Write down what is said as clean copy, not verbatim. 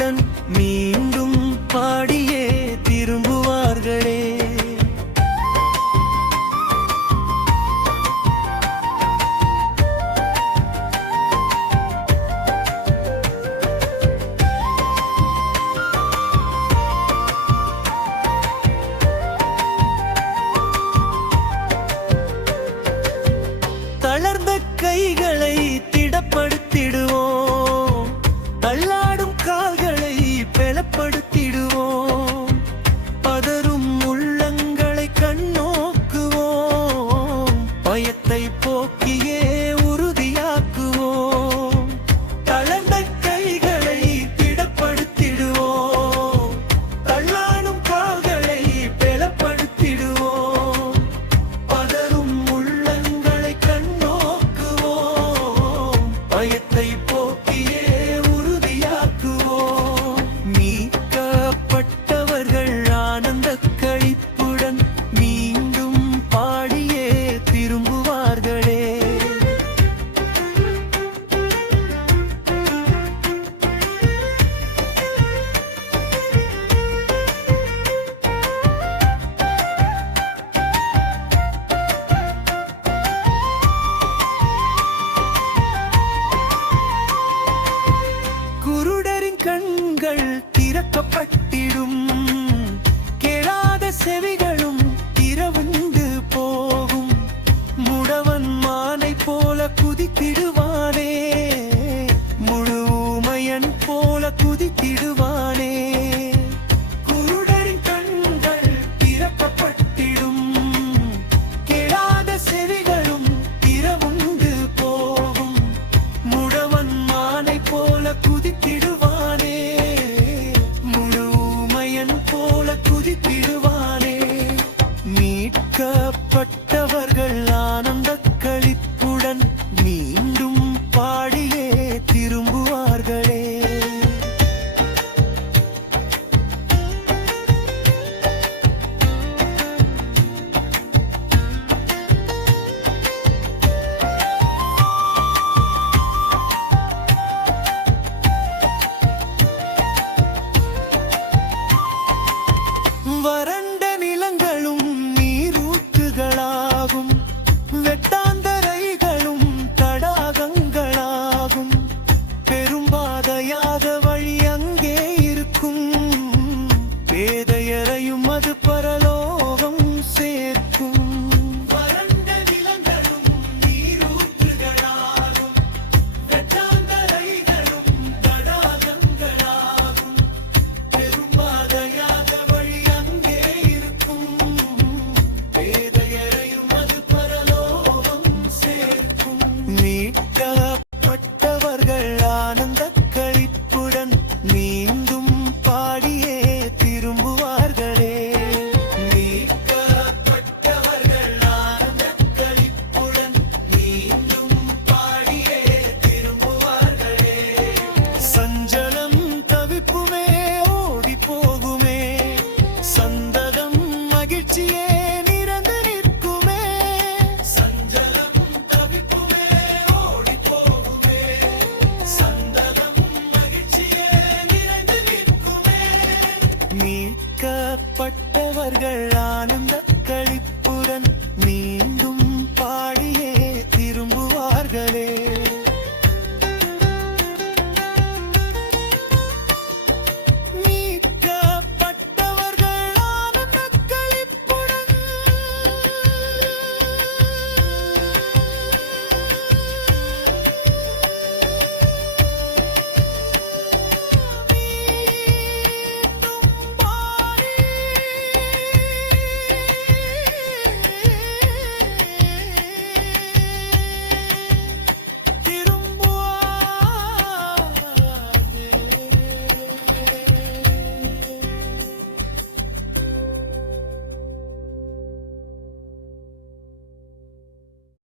களிப்புடன் மீண்டும் பாடியே திரும்புவார்களே. தளர்ந்த கைகளை திடப்படுத்திடுவோம், தள்ளாடும் கால்களை பலப்படுத்திடுவோம், பதறும் உள்ளங்களை கண்ணோக்குவோம், பயத்தை போக்கியே உறுதியாக்குவோம். தளர்ந்த கைகளை திடப்படுத்திடுவோம், தள்ளாடும் கால்களை பலப்படுத்திடுவோம், பதறும் உள்ளங்களை கண்ணோக்குவோம், பயத்தை போக்கியே உறுதியாக்குவோம். மீட்கப்பட்டவர்கள் ஆனந்த களிப்புடன் மீண்டும் பாடியே திரும்புவார்களே. குருடரின் கண்கள் திறக்கப்பட்டிடும், கேளாத செவிகளும் திறவுண்டு போகும், முடவன் மானை போல குதித்திடுவானே, முழு ஊமையன் போல குதித்திடுவானே. குருடரின் கண்கள் திறக்கப்பட்டிடும், கேளாத செவிகளும் திறவுண்டு போகும், முடவன் மானை போல குதித்திடுவானே, முழு ஊமையன் போல குதித்திடுவானே. மீட்கப்பட்டவர்கள் ஆனந்த களிப்புடன் மீண்டும் பாடியே திரும்புவார்களே. வறண்ட நிலங்களும் நீரூற்றுகளாகும், வெட்டாந்தரைகளும் தடாகங்களாகும், பெரும்பாதையாக வழி அங்கே இருக்கும், பேதையரையும் அது பரலோகம் சேர்க்கும். வறண்ட நிலங்களும் நீரூற்றுகளாகும், வெட்டாந்தரைகளும் தடாகங்களாகும், பெரும்பாதையாக வழி அங்கே இருக்கும், பேதையரையும் அது பரலோகம் சேர்க்கும். மீட்கப்பட்டவர்கள் ஆனந்த களிப்புடன் மீண்டும் பாடியே திரும்புவார்களே. மீட்கப்பட்டவர்கள் ஆனந்த களிப்புடன் மீண்டும் பாடியே திரும்புவார்களே. சஞ்சலம் தவிப்புமே ஓடி போகுமே, சந்ததம் மகிழ்ச்சியே நிறந்து நிற்குமே. சஞ்சலம் தவிப்புமே ஓடி போகுமே, சந்ததம் மகிழ்ச்சியே நிறைந்து நிற்குமே. மீட்கப்பட்டவர்கள் ஆனந்த களிப்புடன் மீண்டும்